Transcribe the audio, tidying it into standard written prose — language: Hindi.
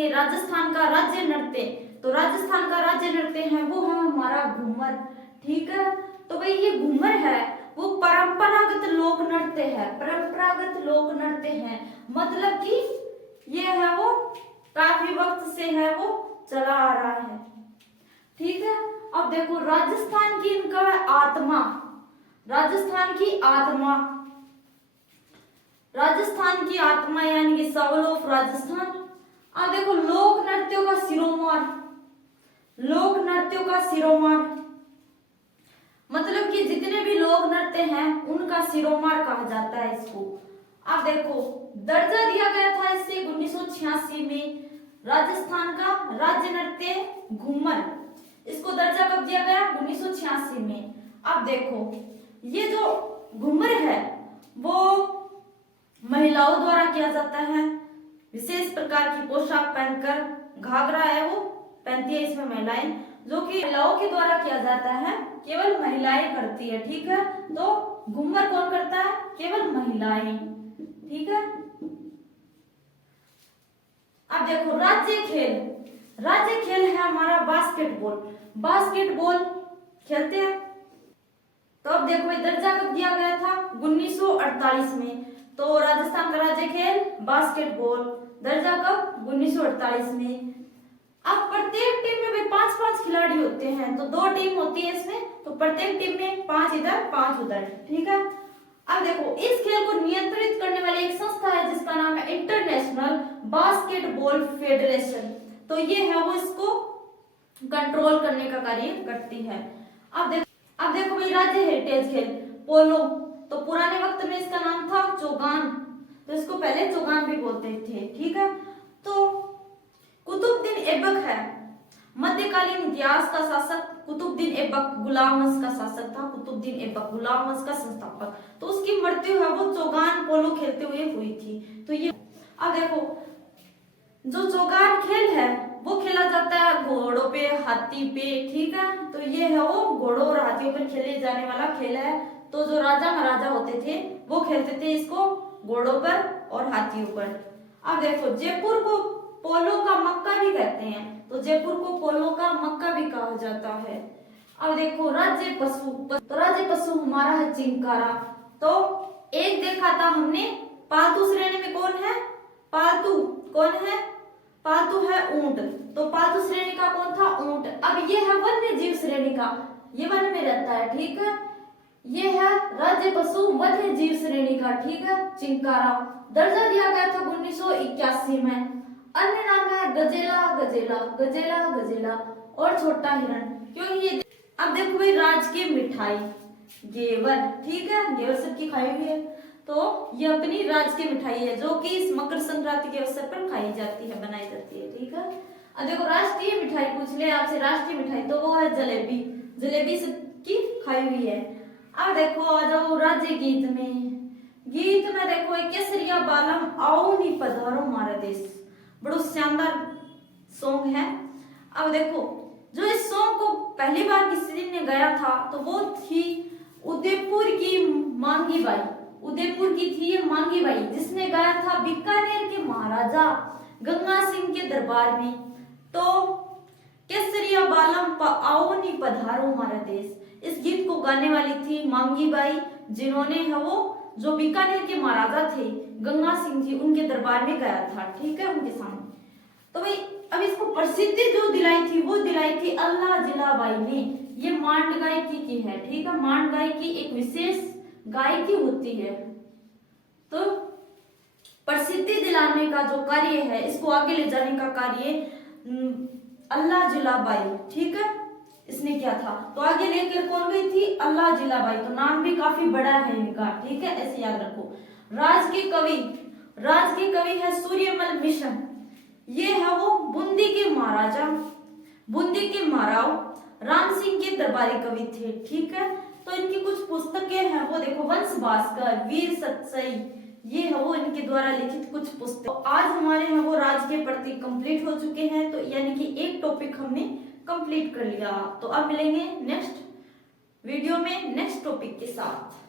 देखेंगे राजस्थान का राज्य नृत्य। तो राजस्थान का राज्य नृत्य है वो है हमारा घूमर। ठीक है, तो भाई ये घूमर है वो परंपरागत लोक नृत्य है, परंपरागत लोक नृत्य है, मतलब कि ये है वो काफी वक्त से है वो चला आ रहा है। ठीक है, अब देखो राजस्थान की इनका आत्मा, राजस्थान की आत्मा, राजस्थान की आत्मा यानी कि साउल ऑफ राजस्थान। अब देखो लोक नृत्यों का शिरोमार, लोक नृत्यों का शिरोमार मतलब कि जितने भी लोक नृत्य हैं उनका शिरोमार कहा जाता है इसको। अब देखो दर्जा दिया गया था इसे 1986 में राजस्थान का राज्य नृत्य घूमर, इसको दर्जा कब दिया गया 1986 में। अब देखो ये जो घूमर है वो महिलाओं द्वारा किया जाता है, विशेष प्रकार की पोशाक पहनकर, घाघरा है वो पहनती है इसमें महिलाएं, जो कि महिलाओं के द्वारा किया जाता है, केवल महिलाएं करती है। ठीक है, तो घूमर कौन करता है, केवल महिलाएं। ठीक है, अब देखो राज्य खेल, राज्य खेल है हमारा बास्केटबॉल, बास्केटबॉल खेलते हैं। तो अब देखो ये दर्जा कब दिया गया था 1948 में, तो राजस्थान का राज्य खेल बास्केटबॉल, दर्जा कब 1948 में। अब प्रत्येक टीम में भी 5-5 खिलाड़ी होते हैं, तो 2 टीम होती है इसमें, तो प्रत्येक टीम में 5 इधर 5 उधर। ठीक है, अब देखो इस खेल को नियंत्रित करने वाली एक संस्था है जिसका नाम है इंटरनेशनल बास्केटबॉल फेडरेशन, तो ये है वो इसको कंट्रोल करने का कार्य करती है। अब देखो भाई राज्य हेरिटेज खेल पोलो, तो पुराने वक्त में इसका नाम था चौगान, तो इसको पहले चौगान भी बोलते थे। ठीक है, तो कुतुबुद्दीन ऐबक है मध्यकालीन इतिहास का शासक, कुतुबुद्दीन ऐबक गुलाम वंश का शासक था, कुतुबुद्दीन ऐबक गुलाम वंश का संस्थापक, तो उसकी मृत्यु है वो चौगान पोलो खेलते हुए हुई थी। तो ये अब देखो जो चौगान खेल है वो खेला जाता है घोड़ों पे, हाथी पे। ठीक है, तो ये है वो घोड़ों और हाथियों पर खेले जाने वाला खेल है, तो जो राजा महाराजा होते थे वो खेलते थे इसको घोड़ों पर और हाथियों पर। अब देखो जयपुर को पोलो का मक्का भी कहते हैं, तो जयपुर को पोलो का मक्का भी कहा जाता है। अब देखो राज्य पशु, तो राज्य पशु हमारा है चिंकारा। तो एक देखा था हमने पालतू श्रेणी में कौन है, पालतू कौन है, पालतू है ऊंट, तो पालतू श्रेणी का कौन था ऊंट। अब ये है वन्य जीव श्रेणी का, ये वन में रहता है। ठीक है, ये है राज्य पशु वन्य जीव श्रेणी का। ठीक है, चिंकारा, दर्जा दिया गया था 1981 में। अन्य नाम है गजेला, गजेला, गजेला, गजेला और छोटा हिरण, क्योंकि ये अब देखो भाई राजकीय मिठाई घेवर। ठीक है, घेवर सबकी खाई हुई है, तो ये अपनी राजकीय मिठाई है जो कि इस मकर संक्रांति के अवसर पर खाई जाती है, बनाई जाती है। ठीक है, अब देखो राष्ट्रीय मिठाई पूछ ले आपसे, राष्ट्रीय मिठाई तो वो है जलेबी, जलेबी सबकी खाई हुई है। अब देखो आ जाओ राज्य गीत में, गीत में देखो केसरिया बालम आओ नी पधारो हमारा देश, बड़ा शानदार सॉन्ग है। अब देखो जो इस सॉन्ग को पहली बार किसी ने गाया था तो वो थी उदयपुर की मांगी बाई, उदयपुर की थी ये मांगी बाई, जिसने गाया था बीकानेर के महाराजा गंगा सिंह के दरबार में। तो केसरिया बालम आओ नी पधारो हमारा देश, इस गीत को गाने वाली थी मांगी बाई, जिन्होंने है वो जो बीकानेर के महाराजा थे गंगा सिंह जी उनके दरबार में गाया था। ठीक है, उनके सामने। तो भाई अब इसको प्रसिद्धि जो दिलाई थी वो दिलाई थी अल्लाह जिला बाई ने, ये मांड गायकी की है। ठीक है, मांड गायकी एक विशेष गायकी होती है, तो प्रसिद्धि दिलाने का जो कार्य है इसको आगे ले जाने का कार्य अल्लाह जिला बाई, ठीक है, इसने किया था। तो आगे लेकर कौन गई थी, अल्लाह जिला बाई, तो नाम भी काफी बड़ा है इनका। ठीक है, ऐसे याद रखो। राज के कवि, राज के कवि है सूर्यमल मिशन, ये है वो बूंदी के महाराजा, बूंदी के महाराव राम सिंह के दरबारी कवि थे। ठीक है, तो इनकी कुछ पुस्तकें हैं वो देखो वंश भास्कर, वीर सतसई, ये है वो इनके द्वारा लिखित कुछ पुस्तक। तो आज हमारे हैं वो राज के प्रति कंप्लीट हो चुके हैं, तो यानी कि एक टॉपिक हमने कंप्लीट कर लिया। तो अब मिलेंगे नेक्स्ट वीडियो में नेक्स्ट टॉपिक के साथ।